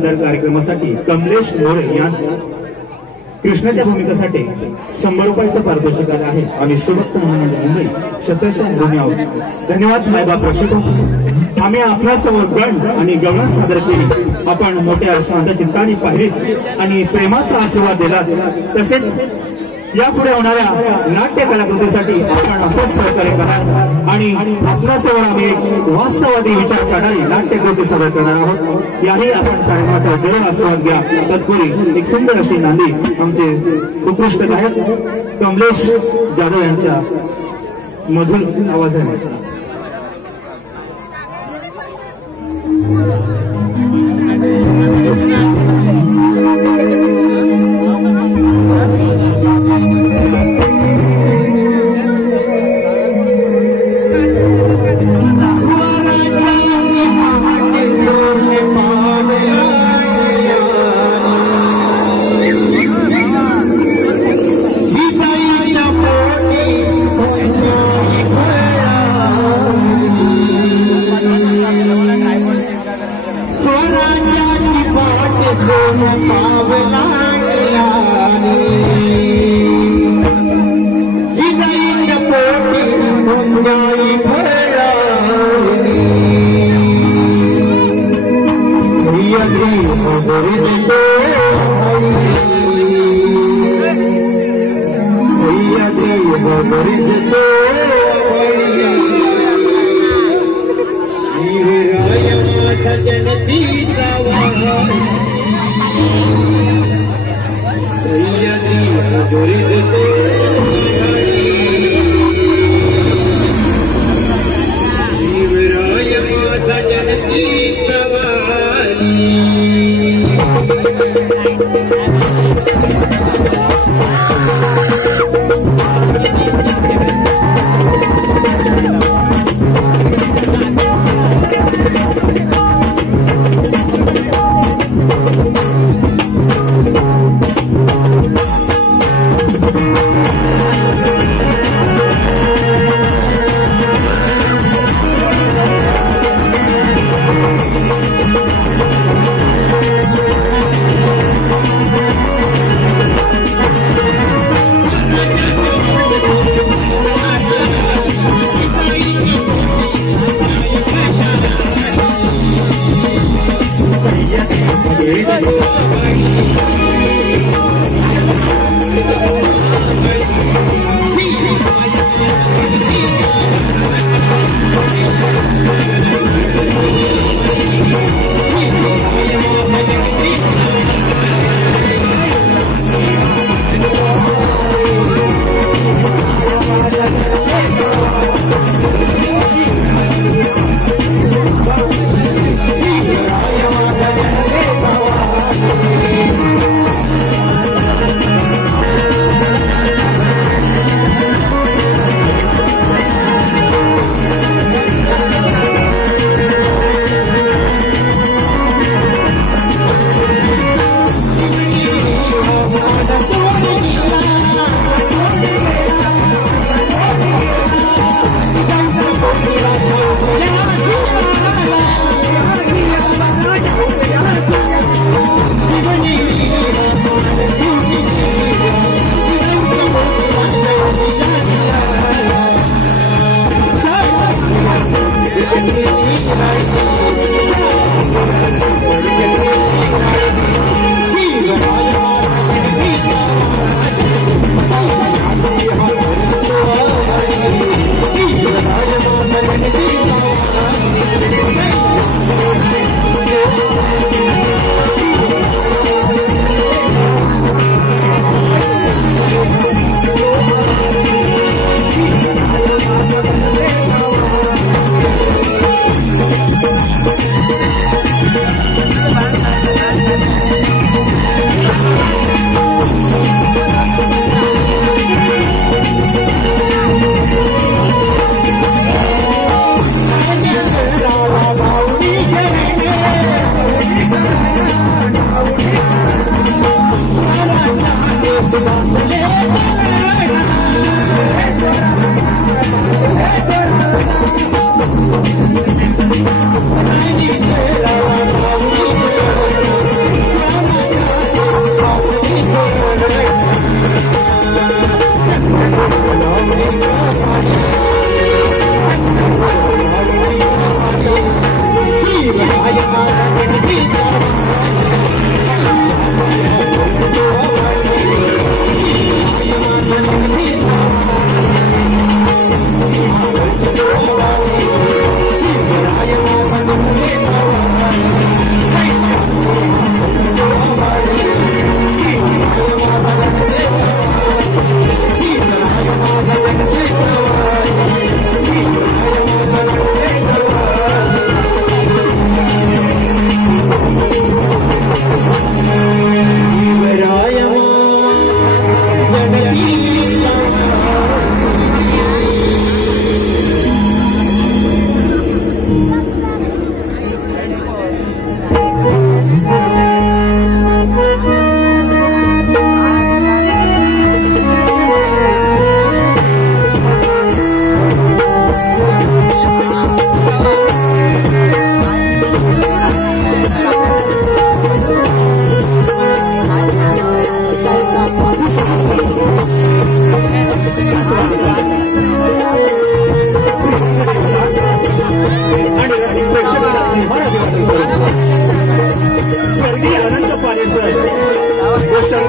सदर कार्यक्रमासाठी कमलेश मोरे यांना कृष्णाच्या भूमिकेसाठी 100 रुपयाचं पारितोषिक आहे आणि शिवभक्त महामंडळ मुंबई शतशः धन्यवाद। धन्यवाद मायबाप रक्षक। आम्ही आपल्यासमोर गण आणि गवळण सादर केली, आपण मोठ्या शांत चिंताने पाहिली आणि प्रेमाचा आशीर्वाद दिला। तसेच यापुढे होणाऱ्या नाट्य कलाकृतीसाठी आपण असंच सहकार्य करा आणि आपल्यासमोर आम्ही एक वास्तववादी विचार करणारी नाट्यकृती सादर करणार आहोत। याही आपण कार्यक्रमाचा जरूर आस्वाद घ्या। तत्पूर्वी एक सुंदर अशी नांदी आमचे उत्कृष्ट गायक कमलेश जाधव यांच्या मधुर आवाजाने।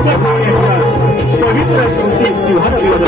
पवित्र स्मृती त्योहार अभिवादन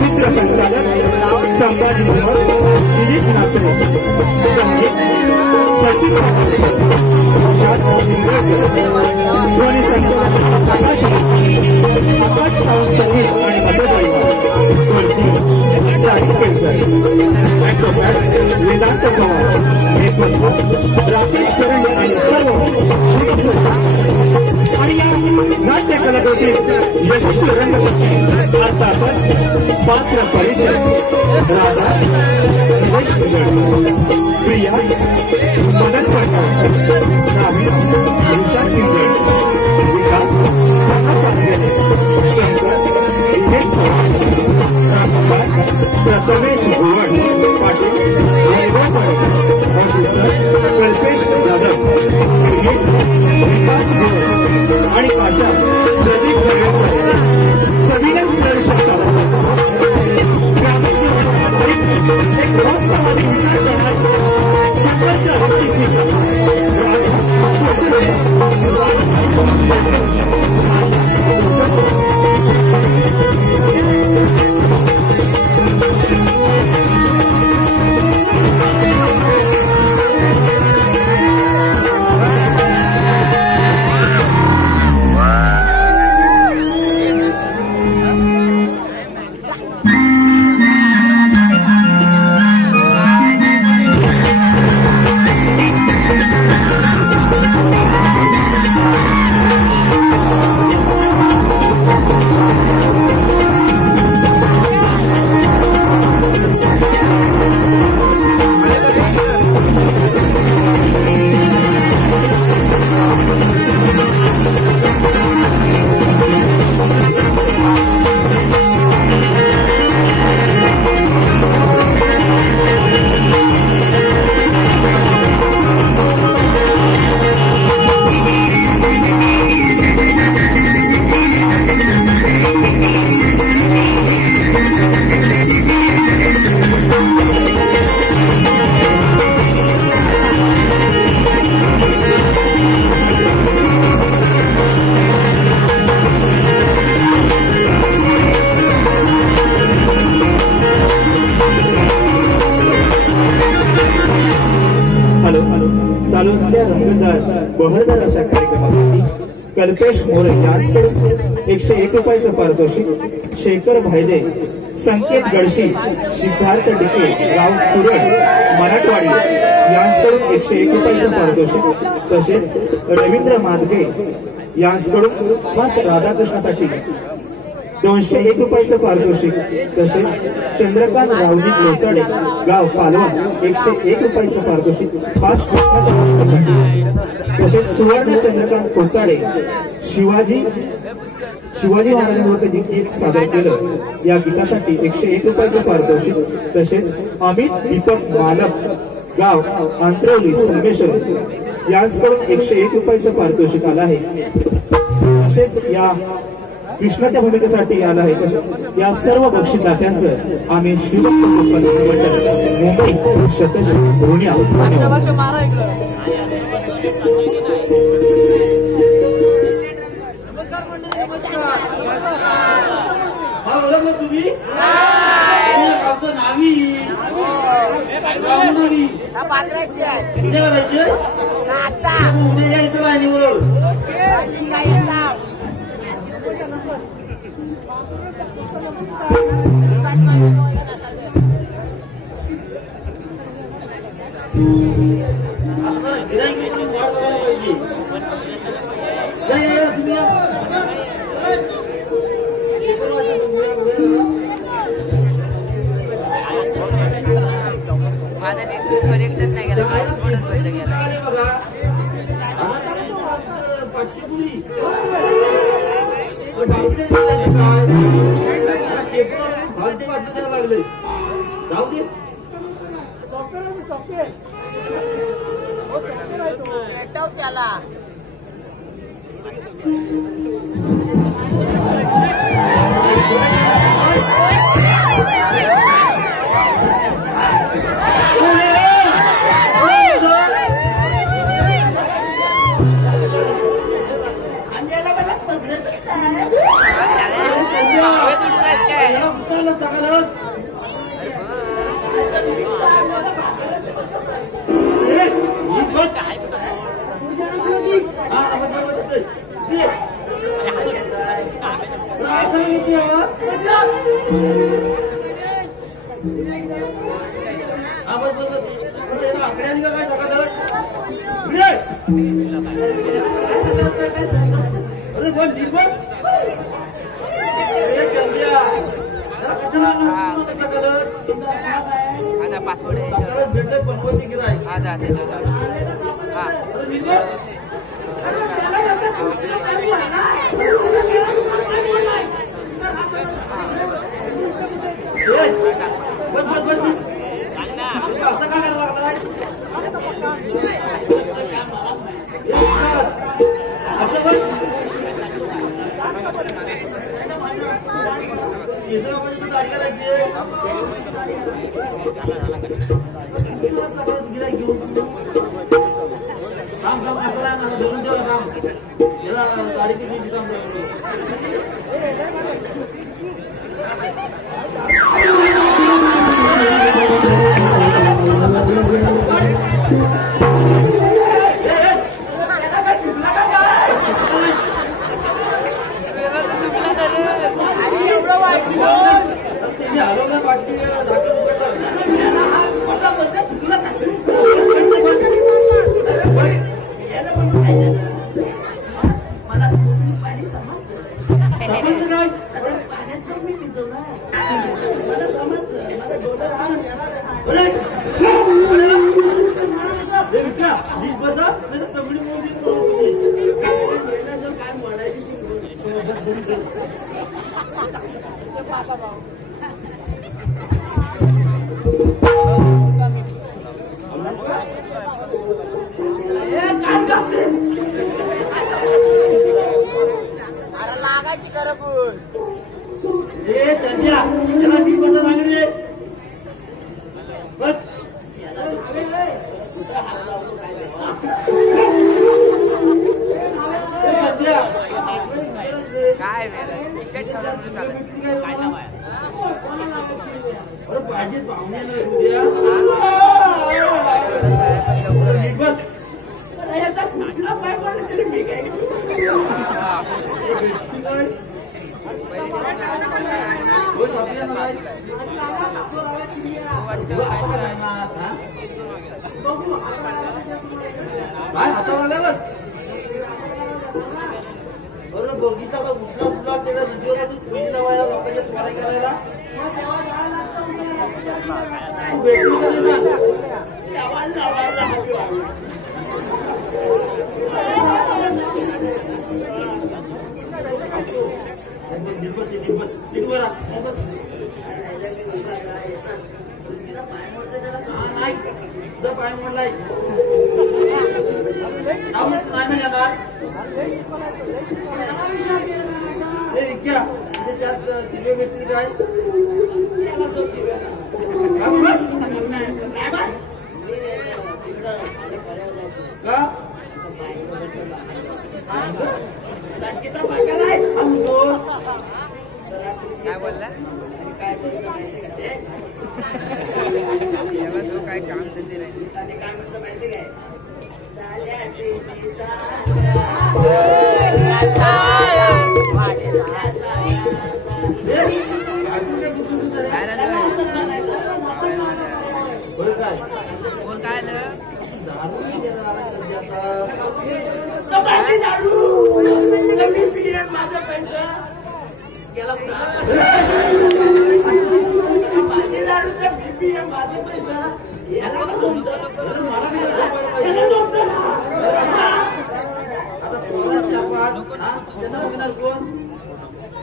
चित्रसंचालक संभाजी दिलीप नाचरे संगीत सचिन ध्वनी संगीत आणि वेदांत पवार राकेश करंडे आणि सर्व आणि या नाट्य कलाकृतीत यशस्वी रंगपट्टी अर्थातच पात्र परिचय राधा प्रिया मदन पडणार ग्रामीण विशाल किंजड विकास शंकर प्रथमेश भुवन पाटील कल्पेश जाधव विकास आणि आशा प्रदीप सविनय एक वास्तवादी विचार चालू झाल्या रंगतदार बहरदार अशा कार्यक्रमासाठी कल्पेश मोरे यांच्याकडून 101 रुपयाचं पारितोषिक, शेखर भायजे, संकेत गडशी, सिद्धार्थ डिके, राव कुरड, मराठवाडी यांच्याकडून 101 रुपयाचं पारितोषिक, तसेच रवींद्र मादगे यांच्याकडून खास राधाकृष्णासाठी 201 रुपयाचं पारितोषिक, तसेच चंद्रकांत रावजी लोचाडे, गाव पालवण 101 रुपयाचं पारितोषिक खास कृष्णासाठी, तसेच सुवर्ण चंद्रकांत कोचाडे शिवाजी महाराजांवरती जे गीत सादर केलं या गीतासाठी 101 रुपयाचं पारितोषिक, तसेच अमित दीपक मालक, गाव आंतरवली संगमेश्वर यांच्याकडून 101 रुपयाचं पारितोषिक आलं आहे. तसेच या कृष्णाच्या भूमिकेसाठी आला आहे. या सर्व बक्षीसदात्यांचं आम्ही शिवभक्त मुंबई शतश ऋणी आहोत. तुम्ही उद्या यायचं आणि बरोबर बापरे, काय पेपर फालते वाटलं द्यायला लागले. जाऊ दे. त्याला पासवर्ड लागायची कर काय काय नाव आहे भाजी पाहुणे काय हातावर बरं बघितला का उठला सुटला त्याला व्हिडिओला तू पहिली लावायला लोकांच्या तुम्हाला करायला तू भेटली पाय मोडलाय त्यात दिवे भेटली काय काय बोलला याला तो काय काम धंदे नाही काय म्हणतो माहिती काय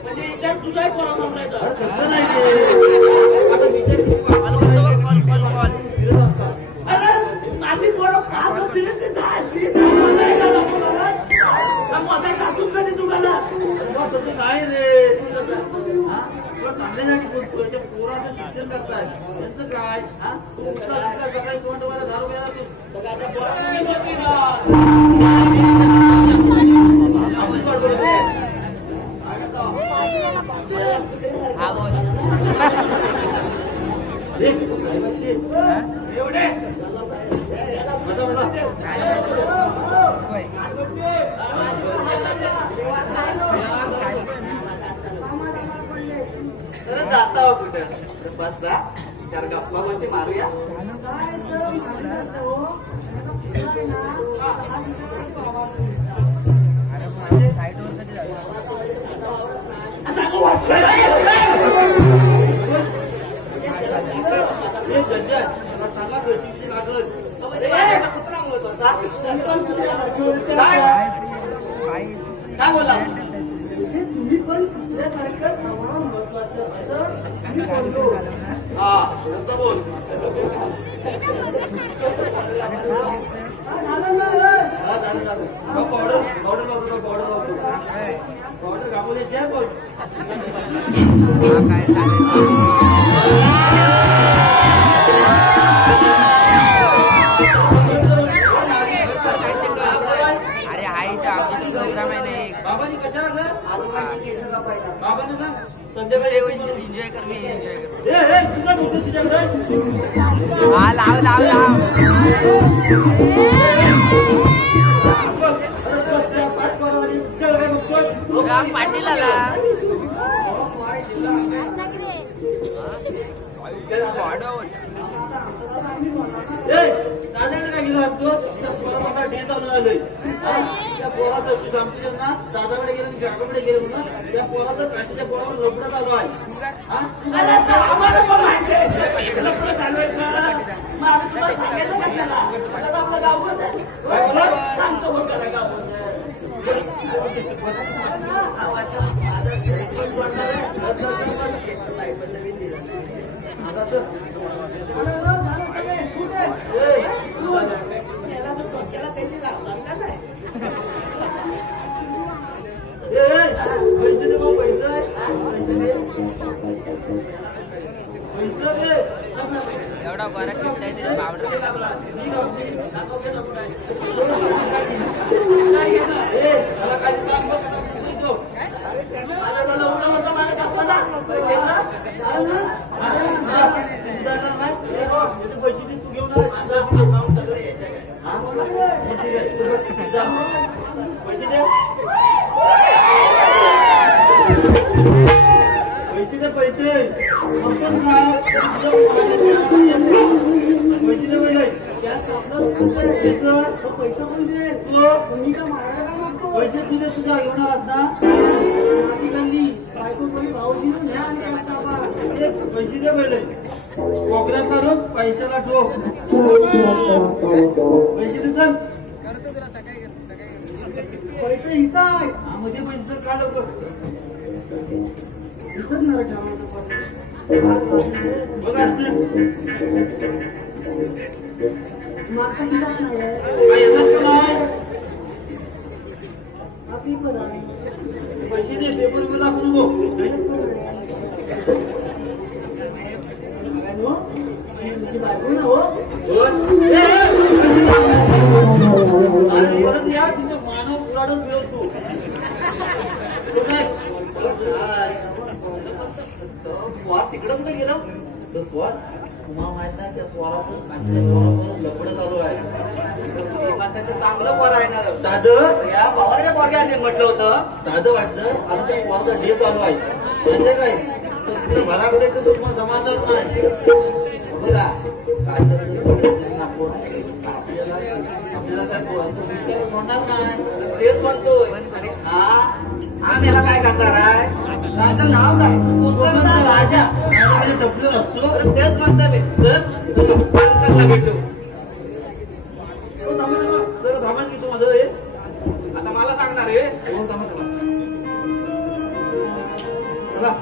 म्हणजे विचार तुझाही पोरा समजायचा. अरे तसं नाही ते. आता विचार अरे माझी पोरं 5 होती ना ते 10 असतील. मोठा टाकूच कधी तुला तसं नाही रे. हा तुला चांगल्या जागी बोलतोय त्या पोराचं शिक्षण करताय त्यांचं काय. हा तू उठला सकाळी तोंड मला दारू प्यायला तू आता पोराला एवढे जाता हो कुठं बसा चार गप्पा गोष्टी मारूया. काय बोला तुम्ही पण कुत्र्यासारखं आम्हाला महत्वाचं असं बोललो. हा थोडंसं बोल. पावडर लावतो पावडर गावले ज्या बोल. अरे आईचा आमचा प्रोग्राम आहे ना एक. बाबांनी कशाला बाबांना सांग संध्याकाळी एन्जॉय कर. मी एन्जॉय कर. ए तुझा डोकं तुझ्याकडे. हा लाव लाव लाव. पाटील आला. दादाने काय गेलो असतो त्या पोराला डे चालू आलोय. त्या पोराचं आमच्या ना दादाकडे गेलं काकाकडे गेले म्हणून त्या पोराचं काशीच्या पोरावर लपडं चालू आहे. आम्हाला पण माहिती आहे लपडं चालू आहे का. मग आम्ही तुला सांगायचं कशाला. आपलं गाव पण सांगतो पण करा गाव डोक्याला काही लागला नाही. पैसे दे भाऊ पैसे एवढा गोरा चिमटा आहे त्याची पावडर पैसे दे तू घेऊन पैसे दे पैसे दे पैसे पैसा पण दे तुम्ही का मारायला का मागतो. पैसे तुझे सुद्धा घेऊन आलात ना. गल्ली बायको कोणी भाऊजी घ्या आणि पैसे दे पहिले. कोकऱ्यात काढून पैशाला ठोक. पैसे देतात पैसे इथं आहे. म्हणजे पैसे काढ इथंच ना बघा मागचा दिसत नाही पैसे दे. पेपर मध्ये दाखवू नको. तुमची बायको ना हो परत या तुझं मानव उराडून मिळवतो. पोर तिकडं कुठे गेलं तर पोर तुम्हाला माहित नाही त्या पोराचं लपडं चालू आहे. चांगलं पोर आहे ना साधं या पवाराच्या पोरग्या म्हटलं होतं साधं वाटतं. आता त्या पोराचा डे चालू आहे म्हणजे काय तर घराकडे तर तुम्हाला जमानच नाही. बघा काय आपल्याला काय होणार नाही. तेच म्हणतोय हा आम्ही याला काय करणार आहे. त्याचं नाव काय कोकणचा राजा डबलर असतो. तेच म्हणता मी जर भेटतो सामान घेतो माझं हे आता मला सांगणार आहे. चला.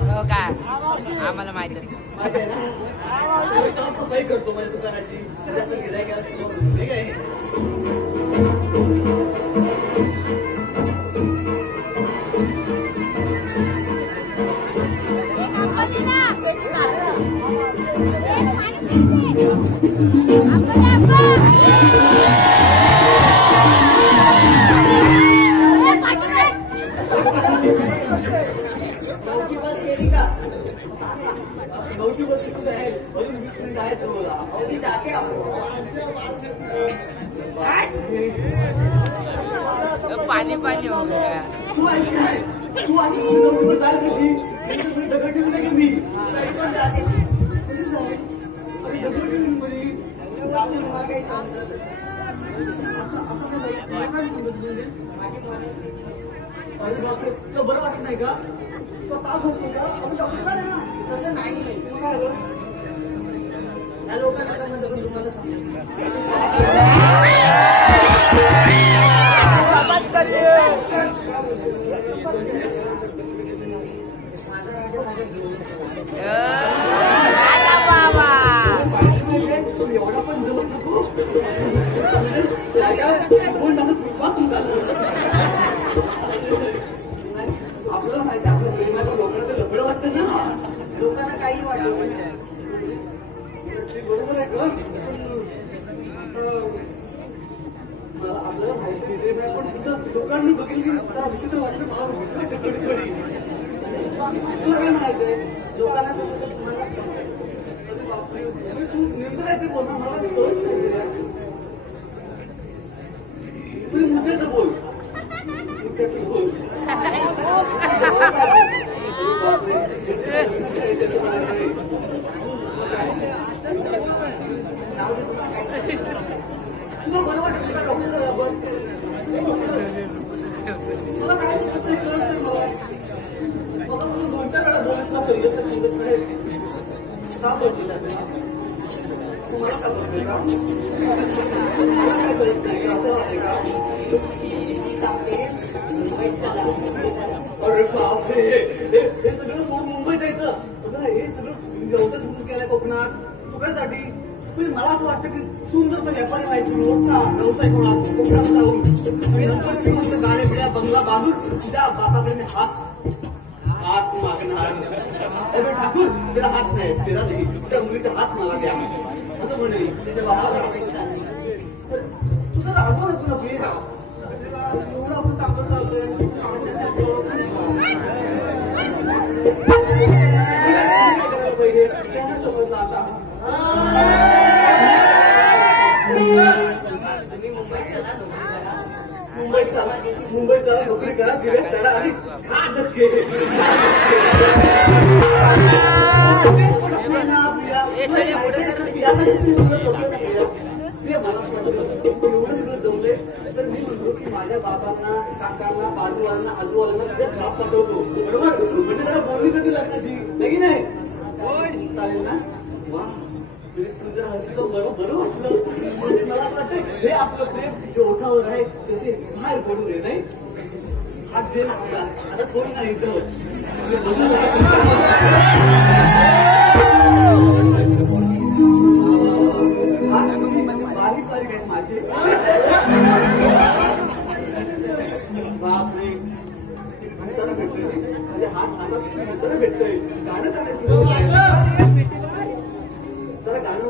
हो काय आम्हाला माहित माहिती आहे ना. साफसफाई करतो माझ्या दुकानाची. त्यातून गिऱ्हाईकाला सुरुवात होती, नाही काय. नऊची बस किती आहे? अजून 20 मिनिट आहेत तुम्हाला. मी जाते. पाणी पाणी हो गया. तू अशी नाही. तू अशी नऊची बस जाईल कशी? त्यांच्याकडे दगड ठेवून नाही का मी? पण जाते. कशी जाईल? अरे दगड ठेवून मध्ये. मला काही समजत नाही. आता काय समजत म्हणजे? अरे बापरे, तुला बरं वाटत नाही का? तुला ताप होतो का? आपण डॉक्टर झाले ना. तसं नाही. मग काय झालं? या लोकांना समजलं की तुम्हाला समजलं. एवढा पण जवळ नको. आपल्याला माहिती आपलं प्रेमाचं लोकांना तर लपड वाटतं ना. लोकांना काही वाटत ते बरोबर आहे का? मला आपल्याला माहिती प्रेम आहे, पण तुझं लोकांनी बघितलं की जरा विचित्र वाटलं. मला भीती वाटते थोडी थोडी. तुला काय म्हणायचंय? लोकांना समजत तुम्हाला समजत. तू नेमकं काय ते बोलणार मला कळत नाही. तुम्ही मुद्द्याचं बोल. मुद्द्याचं बोल. तुला बरं वाटत नाही का डॉक्टर झाला? आपण तुला काय कळत नाही मला. मला 2-4 वेळा बोलत तरी याचं समजत नाही. का बोलते तुम्हाला का बोलते का? मला काय कळत नाही का? असं वाटते का? अरे बापरे, हे सगळं सोडून मुंबईत जायचं. हे सगळं व्यवसाय सुरू केलाय कोकणात. तू कशासाठी? म्हणजे मला असं वाटतं की सुंदरचा व्यापारी व्हायचं, मोठा व्यवसाय कोकणात जाऊन मस्त गाड्या बिड्या बंगला बांधून तुझ्या बापाकडे मी हात मागणार. अरे ठाकूर, तेरा हात नाही, तेरा नाही, त्या मुलीचा हात मला द्या असं म्हणे त्याच्या बापाला. तुझं रागवू नको ना प्रिय. एवढं आपण चांगलं चालतंय. पाहिजे त्यांना समजलं आता. मुंबईचा नोकरी करा, दिले चढा आणि घातच गेले. एवढं सगळं जमले तर मी म्हणतो की माझ्या बाबांना, काकांना, बाजूवाल्यांना, आजूबाजूला तुझ्या घरात पाठवतो. बरोबर? म्हणजे जरा बोलणी कधी लग्नाची नाही नाही चालेल ना. वा, तू जर हसलं बरं वाटलं. म्हणजे मला असं वाटतं हे आपलं प्रेम जे ओठावर आहे तसे बाहेर पडू दे. नाही हात दे ना. आता कोणी नाही इथं. बारीक बारीक आहेत माझे. बापरे, दिवसाला भेटतोय. म्हणजे हात दिवसाला भेटतोय. गाणं काढायचं जरा गाणं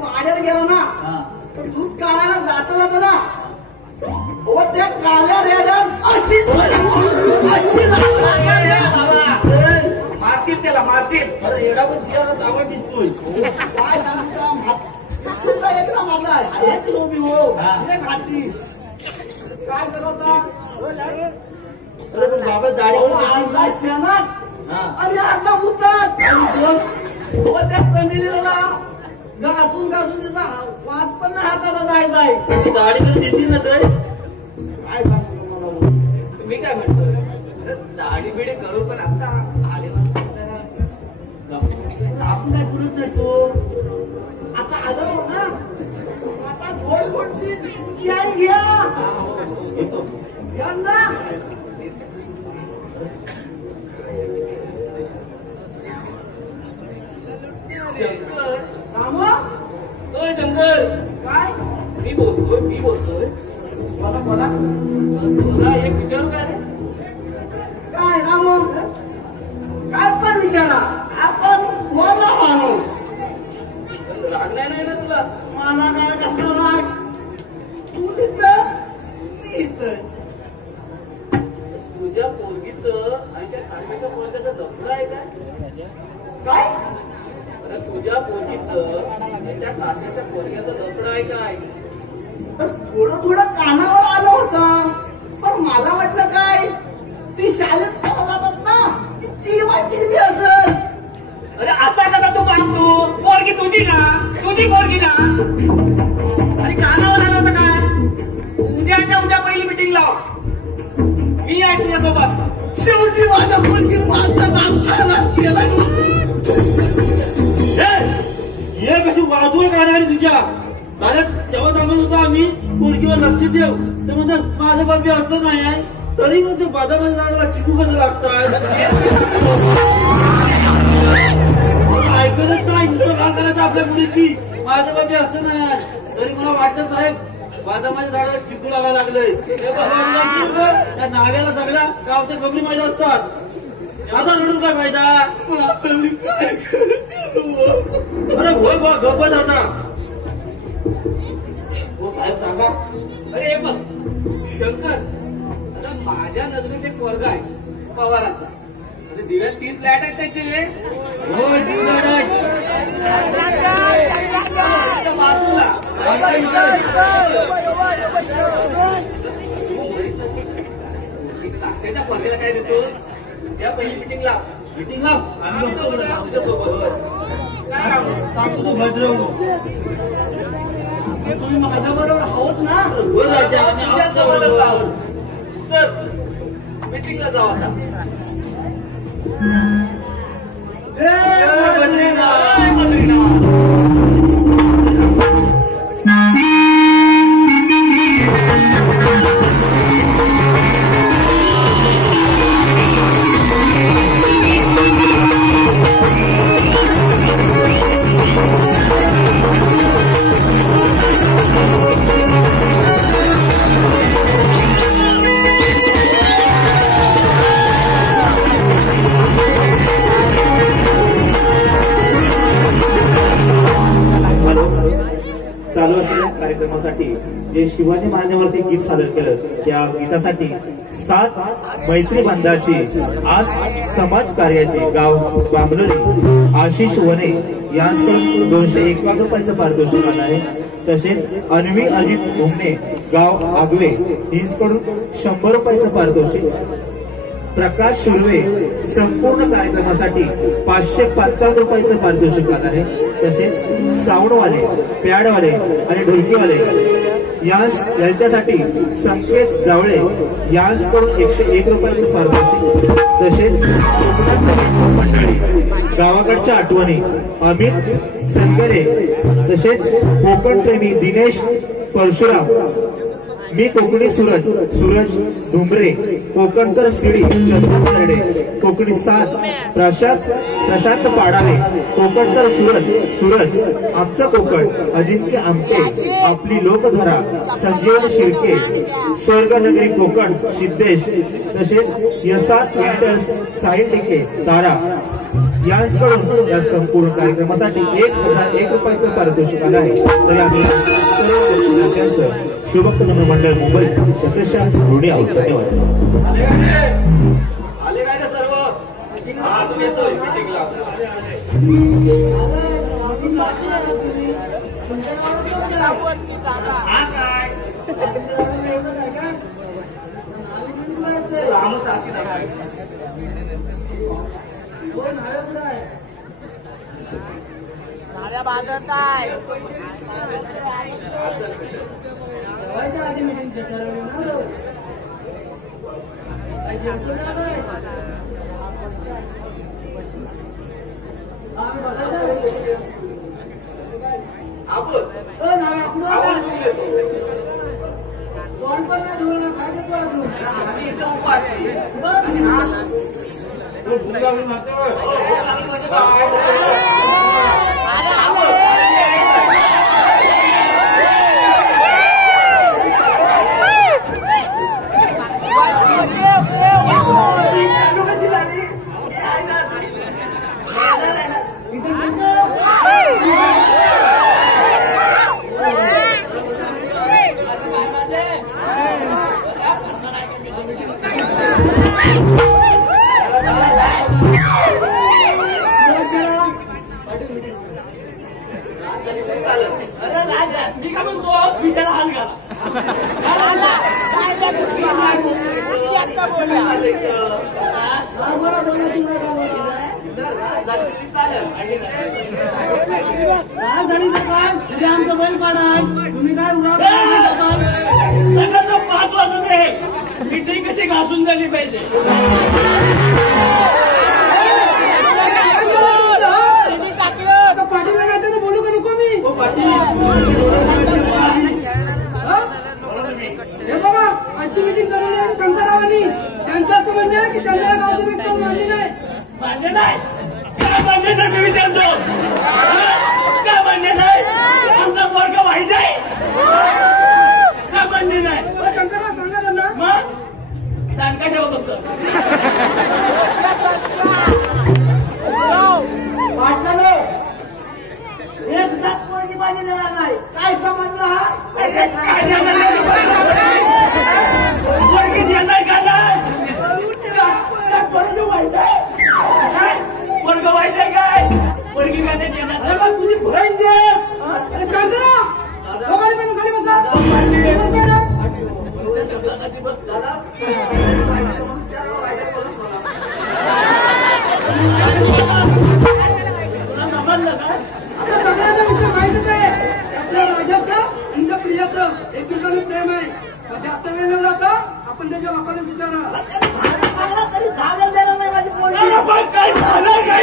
वाड्यात गेला ना तर दूध काढायला जाता ना त्या काल्या रेड्यात अशी मारशील त्याला मारशील. अरे रेडा पण तुझ्या आवड दिसतोय. काय सांगू का एकदा माझा एक लोबी हो एक हाती काय करता. अरे पण बाबा दाढी अर्धा शेणात आणि अर्धा मुद्दात आणि दोन त्या चमेलीला घासून घासून त्याचा वास पण नाही हाताला जायचा. दाढी करून देतील ना तर काय सांगतो मला. मी काय म्हणतो दाढी बिडी करू पण आता आले आपण काय करत नाही तो आता आलो ना. आता गोड गोडची तुमची आई घ्या घ्या ना. शंकर रामा ओ शंकर काय मी बोलतोय बोला बोला. तुला एक विचारू काय रे. काय राम काय पण विचारा. आपण बोला माणूस राग नाही ना तुला. मला काय कसला राग. तू तिथं मी इथं. तुझ्या पोरगीचं आणि त्या काशाच्या पोरग्याचं लफडं आहे काय. तुझ्या पोरगीचं आणि त्या काशाच्या पोरग्याचं लफडं आहे काय. थोडं कानावर आलं होतं पण मला वाटलं काय ती शाळेत जातात ना ती चिडवायची असं. अरे असा कसा तू मागतो. पोरगी तुझी पोरगी ना आणि कानावर आलं होतं काय. उद्या पहिली मिटिंग लाव. मी आहे तुझ्यासोबत. शेवटी माझ्या पोरगी माझं नाम केलं. हे कशी वाजवा काढायला तुझ्या. अरे तेव्हा सांगत होतो आम्ही पोरगीवर लक्ष ठेव तर म्हणतात माझं बाबी असं नाही आहे. तरी मग ते बदामाच्या झाडाला चिकू कसं लागतात. ऐकतच नाही नुसतं का करायचं आपल्या मुलीची. माझं बाबी असं नाही आहे. तरी मला वाटतं साहेब बदामाच्या झाडाला चिकू लागायला लागलंय. त्या नाव्याला सगळ्या गावच्या खबरी माहिती असतात. आता रडून काय फायदा. अरे होय बा गप्पच आता. हो साहेब सांगा. अरे हे बघ शंकर आता माझ्या नजरेत एक वर्ग आहे पवाराचा. म्हणजे दिव्यात 3 फ्लॅट आहेत त्याचे. हो 3 फ्लॅट आहेत बाजूला. ताशाच्या पोरग्याला काय देतोस. या पहिली मिटिंग लाव आम्ही तुझ्यासोबत. काय सांगतो तू भद्र. तुम्ही माझ्या बरोबर आहोत ना. तुझ्यासोबतच आहोत. चल मिटिंगला जाऊ आता. जय बद्रीनाथ. चालू असलेल्या कार्यक्रमासाठी जे शिवाजी महाराजांवरती गीत सादर केलं त्या गीतासाठी 7 मैत्री बंधाची आज समाज कार्याचे गाव बांबलोली आशिष वने यांच्याकडून 201 रुपयाचं पारितोषिक आलं आहे. तसेच अन्वी अजित घुमणे गाव आगवे यांच्याकडून 100 रुपयाचं पारितोषिक. प्रकाश सुर्वे संपूर्ण कार्यक्रमासाठी 555 रुपयाचं पारितोषिक आलं आहे. तसेच साऊंडवाले पॅडवाले आणि ढोलकीवाले यांच्यासाठी संकेत जावळे यांच्याकडून 101 रुपयाचं पारितोषिक. तसेच मंडळी गावाकडच्या आठवणी अमित संकरे तसेच कोकण प्रेमी दिनेश परशुराम मी कोकणी सूरज डुंबरे कोकणकर सिडी चंद्रपूर कोकणी 7 प्रशांत पाडावे कोकणकर सूरज आमचं कोकण अजिंक्य आमटे आपली लोकधारा संजीवन शिर्के स्वर्गनगरी कोकण सिद्धेश तसेच यसा पेंटर्स साहिल टिके तारा यांच्याकडून या संपूर्ण कार्यक्रमासाठी 1001 रुपयाचं पारितोषिक आलं आहे. तरी आम्ही सर्व विद्यार्थ्यांचं शिवभक्त मंडळ मुंबई शतशः ऋणी आहोत. धन्यवाद. आले काय सर्व आज येतोय मीटिंगला. आमचं बैल पाडाय तुम्ही काय सगळं 5 वाजून दे. मीटिंग कशी घासून झाली पाहिजे. पाटील नाही बोलू का नको मी. हे बघा आजची मीटिंग जमवली शंकररावांनी. त्यांचं असं म्हणणं आहे की त्यांना गावची रक्कम मान्य नाही. मान्य नाही काय मान्य नाही मी विचारतो. काय मान्य नाही आमचा वर्ग वाईट आहे. काय मान्य नाही शंकरराव सांगा त्यांना. मग सांगा ठेव फक्त. एक जात पोरगी पाणी देणार नाही. काय समजलं हा. काय देणार नाही पोरगी देणार का नाही. पोरगी वाईट आहे काय. पोरग वाईट आहे काय. पोरगी काय नाही देणार. मग तुझी बहीण देस. पण खाली बसा. समजलं का. आता सगळ्यांना विषय माहितच आहे. आपल्या राजाचं आणि प्रियाचं एकमेकांना प्रेम आहे. जास्त वेळ न जाता आपण त्याच्या बापाला विचारा. तरी झालं द्यायला नाही माझी पोरगी. काय झालं काय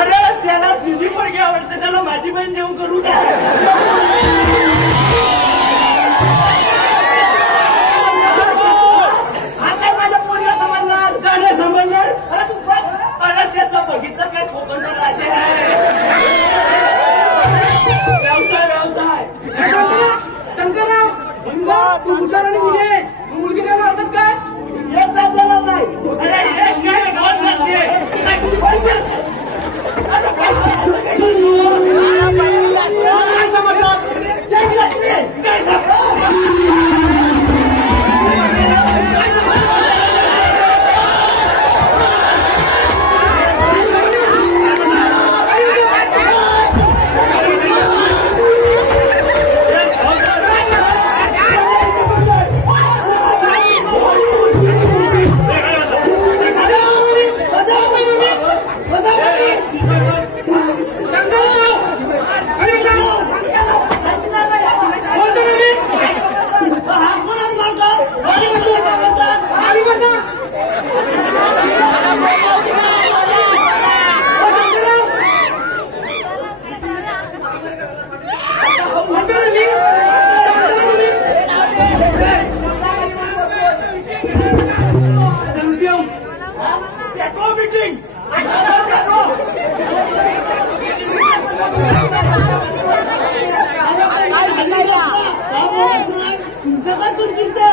अरे त्याला तुझी पोरगी आवडते त्याला माझी बहीण देऊ करू द्या. आता माझ्या पोरीला समजणार का नाही समजणार. अरे तू बघ. अरे त्याचं बघितलं काय कोकण राजे व्यवसाय शंकरराव तू हुशाराने मुली आहे. मुलगी काय मारतात काय. एक जात देणार नाही. अरे एक काय 2 जाती काय तुझी बहीण. काय समजलं काय तुमचं का चुकीचं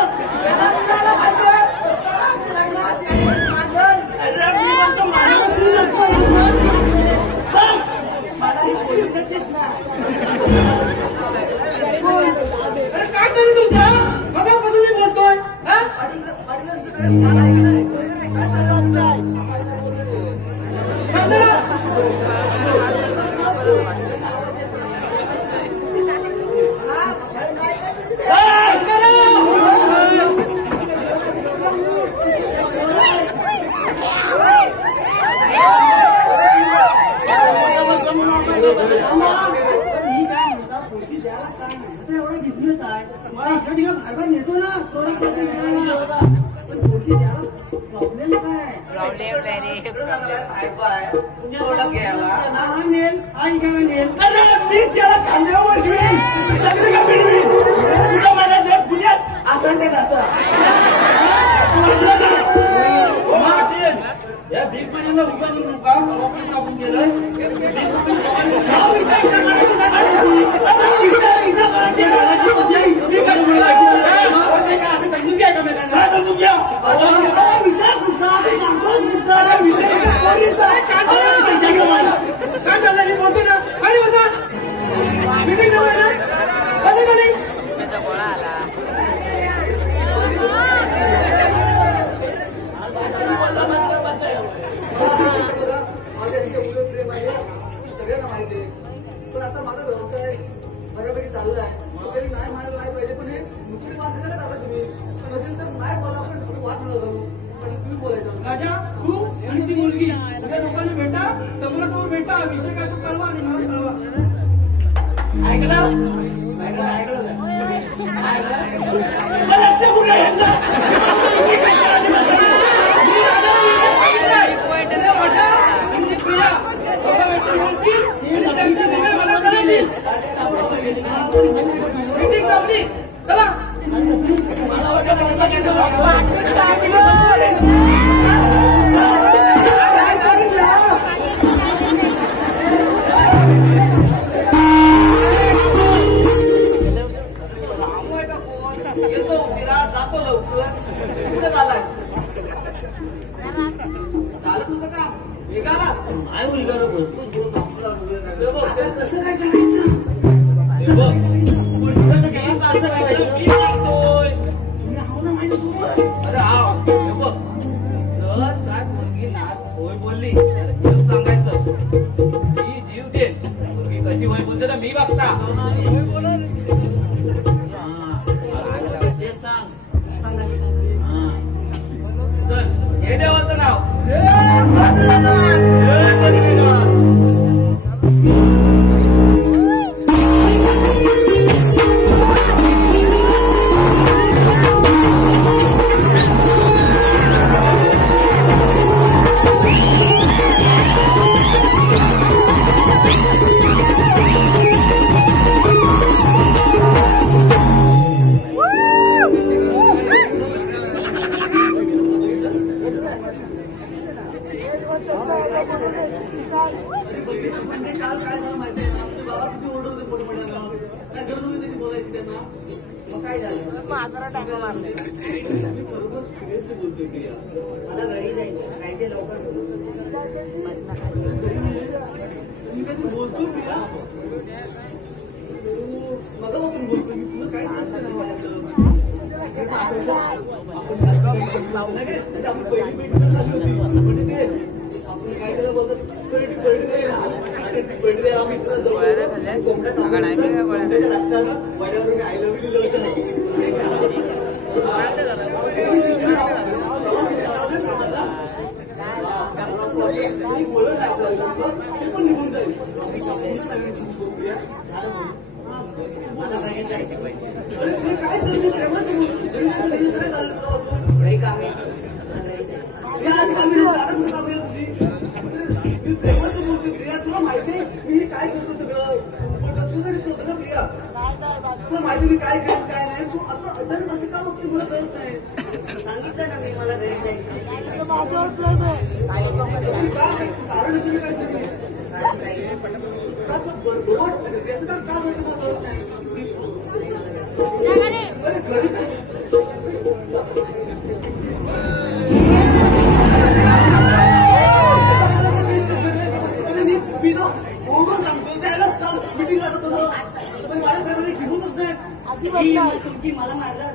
तुमची मला मारलं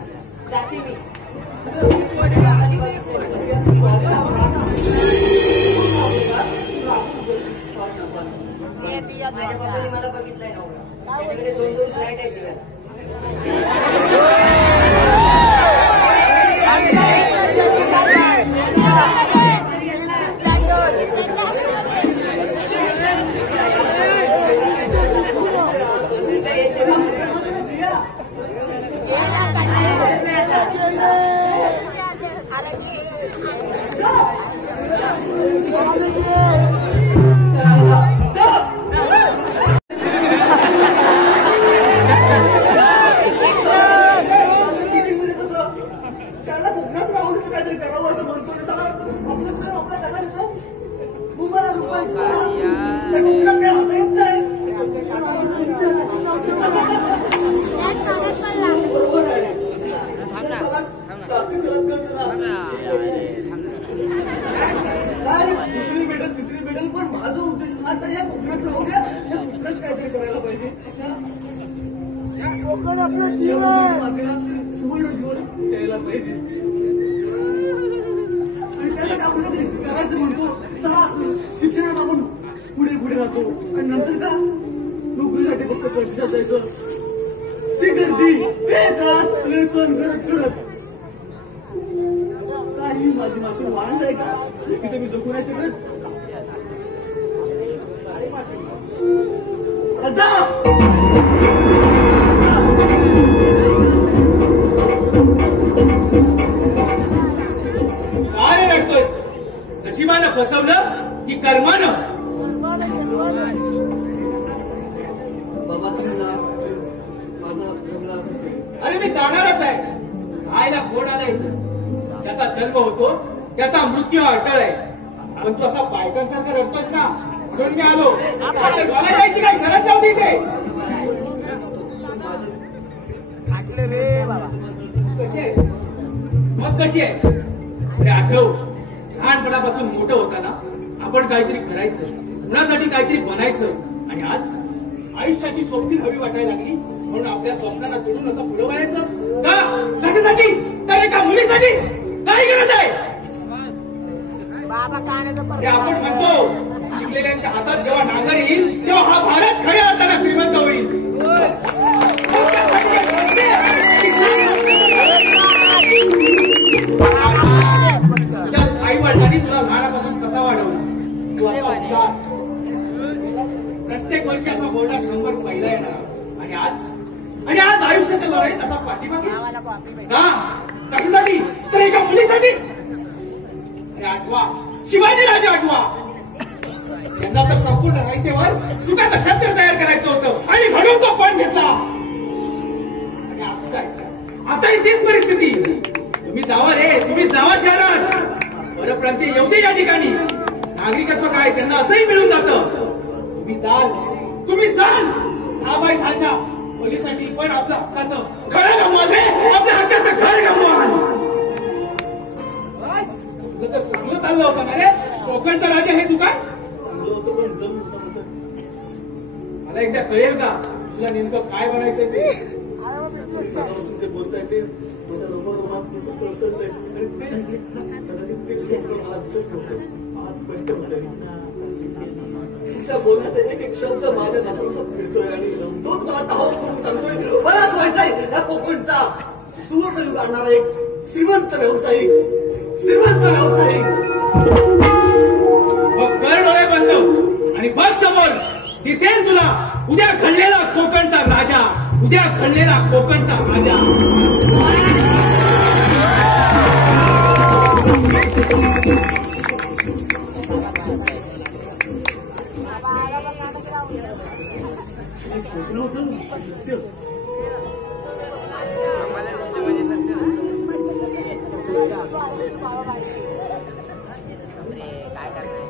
जाते मी माझ्या बाबांनी मला बघितलंय ना माझ्याकडे 2-2 फ्लॅट आहेत तिला सुवर्ण दिवस द्यायला पाहिजे आणि त्याला आपण करायचं म्हणतो चला शिक्षणात आपण पुढे पुढे राहतो आणि नंतर का नोकरीसाठी फक्त प्रतिसाद जायचं ती गर्दी ते त्रास सहन करत करत काही माझी मात्र वाहन आहे का तिथे मी जगू नाही शकत नशिबानं फसवलं की कर्मानं अरे मी जाणारच आहे आईला फोन आलाय ज्याचा जन्म होतो त्याचा मृत्यू अटळ आहे पण तू असा बायकांसारखा रडतोस ना म्हणून मी आलो आता मला जायची काही गरज नव्हती ते कशी आहे मग कशी आहे अरे आठव लहानपणापासून मोठं होताना आपण काहीतरी करायचं कुणासाठी काहीतरी बनायचं आणि आज आयुष्याची सोबती हवी वाटायला लागली म्हणून आपल्या स्वप्नांना तोडून असं पुढं वळायचं का कशासाठी तर एका मुलीसाठी काय गरज आहे आपण म्हणतो शिकलेल्यांच्या हातात जेव्हा नांगर येईल तेव्हा हा भारत खऱ्या अर्थाने श्रीमंत होईल आई वडिलांनी तुला लहानापासून कसा वाढवला तू असा हुशार प्रत्येक वर्षी असा बोर्डात नंबर पहिला येणार आणि आज आयुष्याच्या लढाईत असा पाठीमागे का कशासाठी तर एका मुलीसाठी अरे आठवा शिवाजी राजे आठवा यांना तर संपूर्ण रयतेवर सुखाचं छत्र तयार करायचं होतं आणि म्हणून तो पण घेतला आणि आज काय आता तीच परिस्थिती तुम्ही जावा रे तुम्ही जावा शहरात परप्रांतीय येऊ दे या ठिकाणी नागरिकत्व काय त्यांना असंही मिळून जातं तुम्ही चाल हा बाई खालच्या खोलीसाठी पण आपल्या हक्काचं खरं गमवाल रे आपल्या हक्काचं घर गमवाल तुझं तर चांगलं चाललं होतं ना रे कोकणचा राजा हे दुकान चांगलं होतं पण जम मला एकदा कळेल का तुला नेमकं काय बनायचं ते बोलताय ते माझ्या रोमात सळसळतंय आणि कदाचित तेच स्वप्न मला दिसत नव्हतं आज स्पष्ट होतंय तुमच्या बोलण्याचा एक एक शब्द माझ्या नाशानुसार फिरतोय आणि तोच मला टाळून करून सांगतोय मलाच व्हायचाय या कोकणचा सुवर्णयुग आणणारा एक श्रीमंत व्यावसायिक मग कर डोळे बंद आणि बघ समोर दिसेल तुला उद्या घडलेला कोकणचा राजा स्वप्न होतं सत्य काय करणार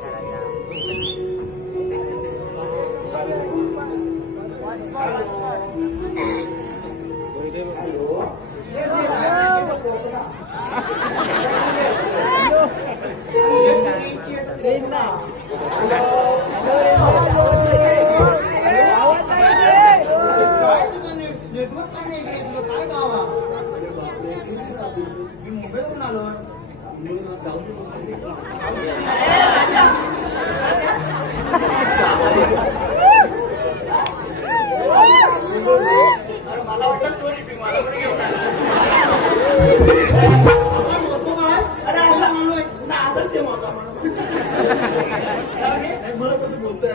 आलोय मला वाटलं स्टोरी पिंग मला पण घेऊन आला. अरे आलोय ना असंच सेम होता म्हणून मला पण तू बोलतोय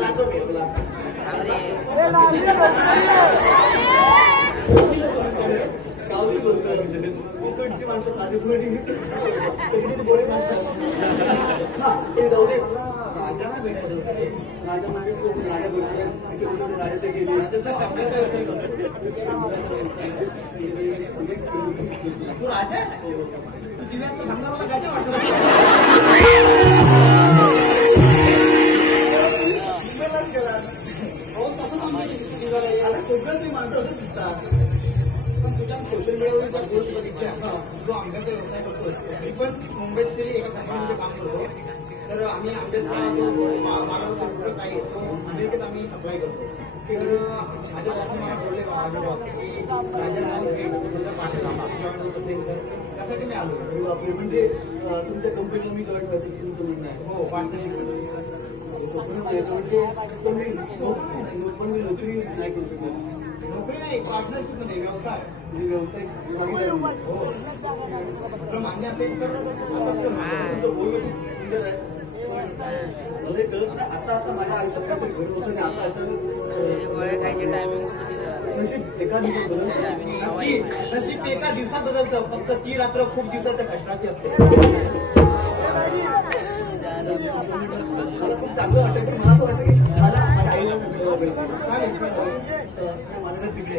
जातो मी आपला. गावची लोक कोकणची माणसं साधी थोडी कधी बोळे म्हणतात. हा ते जाऊ दे. राजा नाही भेटायचं राजा मागे कोकण राजा भेटतोय राजा ते गेले कपड्याचा व्यवसाय करतो. तू राजा तू दिव्यात धंदा काय वाटत कोकणची माणसं असं दिसतात. पण तुझ्या सोशल मीडियावर भरपूर बघितल्या जो आंब्याचा व्यवसाय करतोय. मी पण मुंबईत तरी एका कंपनीमध्ये काम करतो. तर आम्ही आंब्याचा मालाचा प्रोडक्ट आहे तो अमेरिकेत आम्ही सप्लाय करतो. तर माझ्या बॉसने मला बोलले माझ्या बॉस की राजा पाठवला जॉईन होत असेल तर त्यासाठी मी आलो. म्हणजे तुमच्या कंपनीला मी जॉईन व्हायचं तुमचं म्हणणं आहे. हो पार्टनरशिप म्हणजे पण मी नोकरी नाही करू शकत. नोकरी नाही पार्टनरशिप मध्ये व्यवसाय म्हणजे व्यवसाय मान्य असेल तर तुमचं बोलणं खूप सुंदर आहे. मला हे कळत नाही आता माझ्या आयुष्यात काहीतरी घडलं होतं आणि आता अचानक नशीब एका दिवसात बदलतं. नशीब एका दिवसात बदलतं. फक्त ती रात्र खूप दिवसाच्या कष्टाची असते. मला खूप चांगलं वाटतं की मला असं वाटतं की मला माझ्या आईला माझं तिकडे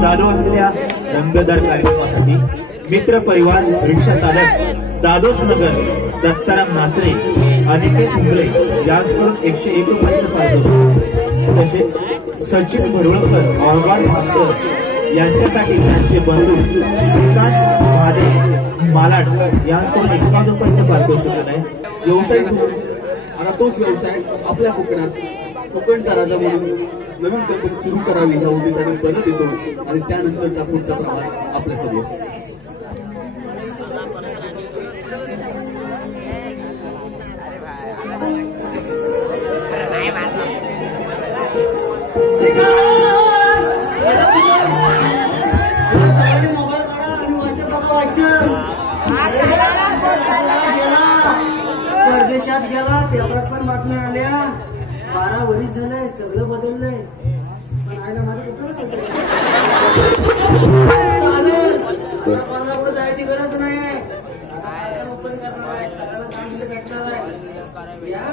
चालू असलेल्या रंगतदार कार्यक्रमासाठी मित्र परिवार रिक्षा चालक दादोस नगर दत्ताराम नाचरे अनिकेत हुंबळे यांच्याकडून 101 रुपयांचं पारितोषिक. तसेच सचिन भरवळकर ऑर्गान मास्टर यांच्यासाठी त्यांचे बंधू श्रीकांत महादेव मालाड यांच्याकडून 51 रुपयांचं पारितोषिक आहे. व्यवसाय आता तोच व्यवसाय आपल्या कोकणात कोकणचा राजा म्हणून नवीन कंपनी सुरू करावी ह्या उद्देशाने परत येतो आणि त्यानंतरचा पुढचा प्रवास आपल्यासमोर. मोबाईल काढा आणि वाचन बघा वाचन. परदेशात गेला पेपरात पण बातम्या आल्या. 12 वर्ष झालंय सगळं बदललंय. पण आहे ना माझं कोल्हापूर जायची गरज नाही. ओपन करणार आहे सगळ्यांना काम दिलं भेटणार आहे. या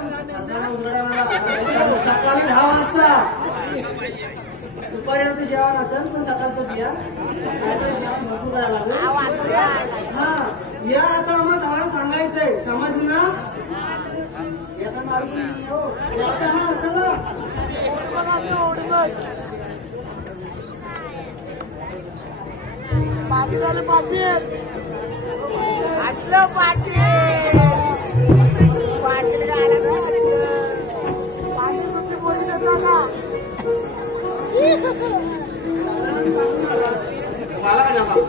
उघड्या मला सकाळी 10 वाजता दुपारी जेवण असेल पण सकाळचंच या जेवण भरपूर करायला लागेल. हा या आता आम्हाला सगळ्यांना सांगायचंय समजलं ना. येताना हा चला पाटील झालं पाटील असलं पाटील पाटील तुमची बोली देता का मला का जाऊ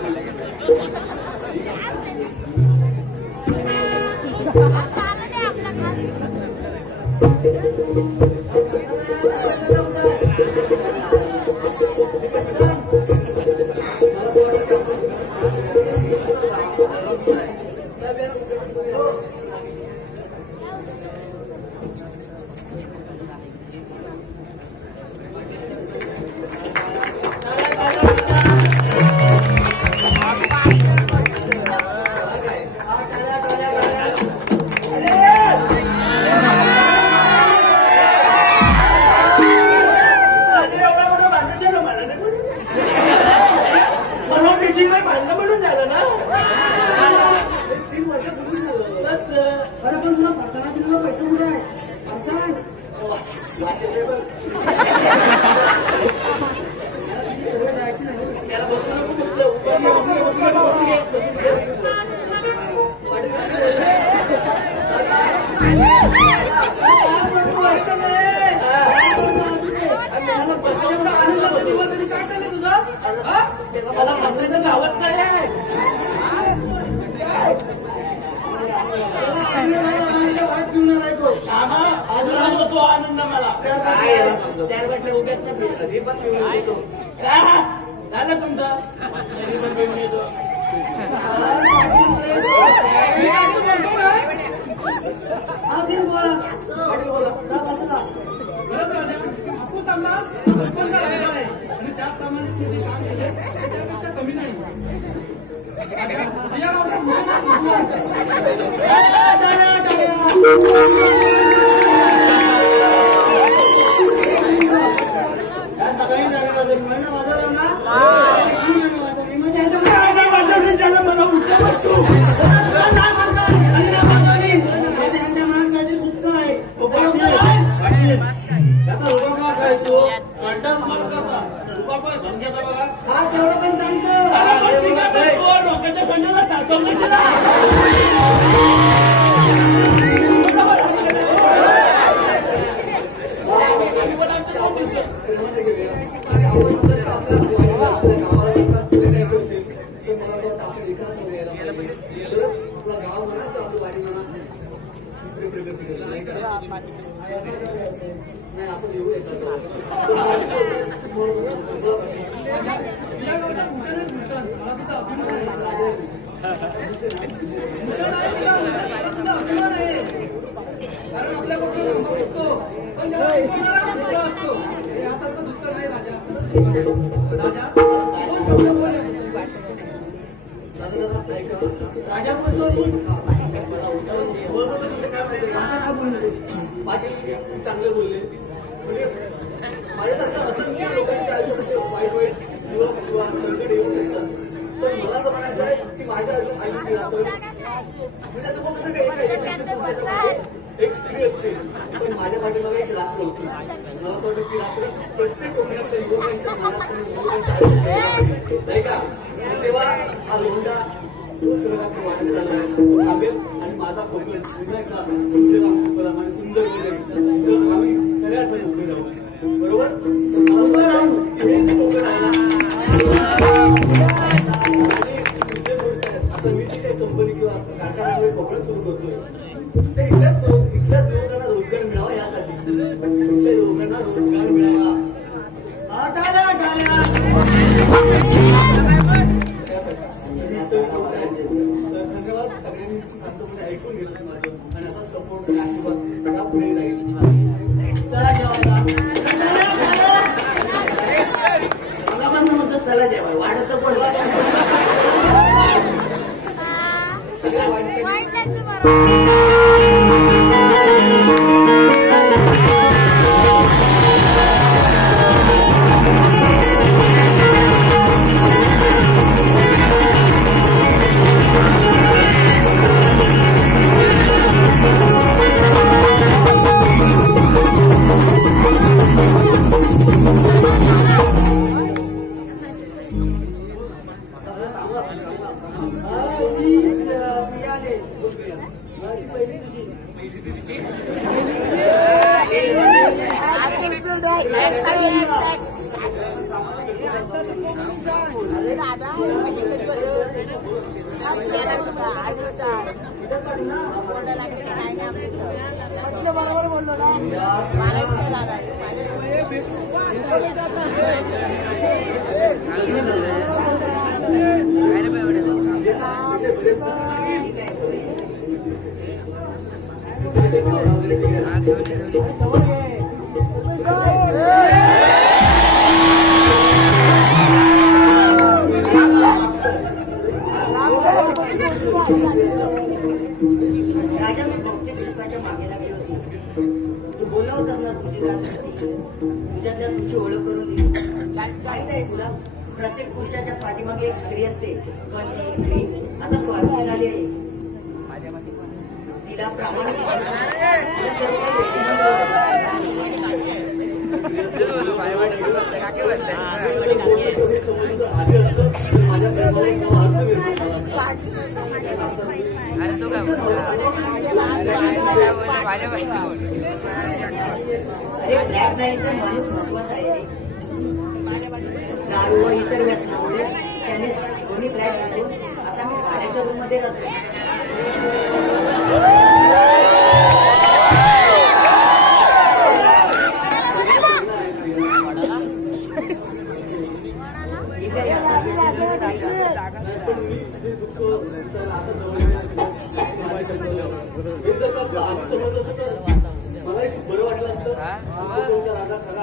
तुला फरसाणा दिलेला पैसे कुठे आहे फरसाण त्याला बसून मला बसायचं गावात नाही तो आनंद मला 4 बाटल्या उभ्यात नाही पण पिऊन येतो झालं तुमचं येतो बोला हापूस आंबा उत्पन्न राहिला आहे आणि त्याप्रमाणे तुम्ही काम केले त्यापेक्षा कमी नाही या सगळी जागा मला उठला हा तेवढं पण सांगतो लोकांच्या संडेला आपण येऊ येतात कारण आपल्याकडून बघतो पण असतो यासारखं दुःख नाही राजा राजा दोन शब्द बोले राजा बोलतो चांगले बोलले म्हणजे माझ्यासारखं असंख्य लोकांच्या आयुष्यात वाईट वाईट दिवस किंवा संकट येऊ शकतात पण मला तर म्हणायचं आहे की माझ्या आयुष्यात आयुष्य राहतं म्हणजे असं बोलतो ना एक स्त्री असते पण माझ्या पाठीमागे एक रात्र होती मला असं वाटतं ती रात्र प्रत्येक लोकांच्या मनात नाही का तेव्हा हा लोंढा जो शहराकडे वाढत चाललाय तो थांबेल आणि माझा कोकण पुन्हा एकदा तुमच्या आणि सुंदर तर आम्ही खऱ्या अर्थाने उभे राहू बरोबर तर मला उभं राहू हेच कोकण आहे ना आणि पुढचे गोष्ट आहेत आता मी जी काही कंपनी किंवा कारखान्यामध्ये कोकण सुरू करतोय ते इथल्याच युवकांना रोजगार मिळावा यासाठी इथल्या युवकांना रोजगार मिळावा धन्यवाद सगळ्यांनी शांतपणे ऐकून घेतलं माझं आणि असा सपोर्ट आणि आशीर्वाद मला पुढे राहील चला जेवायला मला पण म्हणतो चला जेवाय वाढत पडला सगळ्या वाढत बरोबर बोललो ना राजा मी बहुतेक सुखाच्या मागे लागली होती तू बोलावत ना तुझी तुझ्यातल्या तुझी ओळख करून दिली माहित आहे तुला प्रत्येक पुरुषाच्या पाठीमागे एक स्त्री असते पण ती स्त्री आता स्वार्थी झाली आहे ती तिला प्रामाणिक माझ्या प्रेमाला एक नवा अर्थ ब्लॅक नाही तर माणूस महत्वाचा आहे. दारू व इतर व्यसनामुळे त्याने दोन्ही ब्लॅक घालून आता मी भाड्याच्या रूम मध्ये जातो. मला एक बरं वाटलं असतं राजा खरा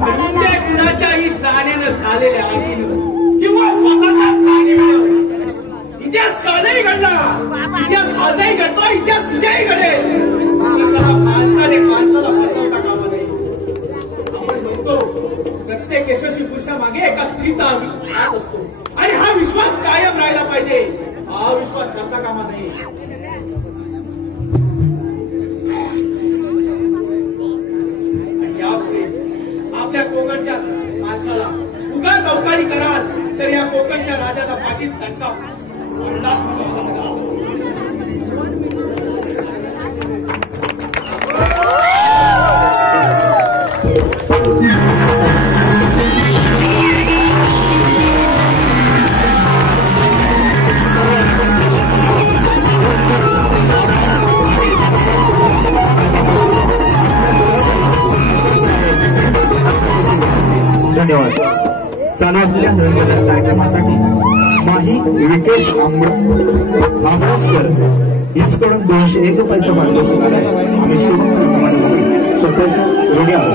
अर्थाने कुणाच्याही जाण्यानं झालेल्या किंवा स्वतःच्या जाणीवेनं इतिहास कालही घडला, इतिहास आजही घडतो, इतिहास उद्याही घडेल. माणसाने माणसाला फसवता कामा नये. आपण म्हणतो प्रत्येक यशस्वी पुरुषामागे एका स्त्रीचा हात असतो आणि हा विश्वास कायम राहिला पाहिजे. हा विश्वास ठरता कामा नये. यापुढे आपल्या कोकणच्या माणसाला उगा चौकारी कराल तर या कोकणच्या राजाचा पाठीत दणका पडलाच म्हणून समजा. धन्यवाद. चालू असलेल्या हरिवंदन कार्यक्रमासाठी माही विकेश आंबोसकर यांच्याकडून 201 रुपयाचा पारितोषिक आलाय. आम्ही शुभ स्वतःच्या ऋणी आहोत.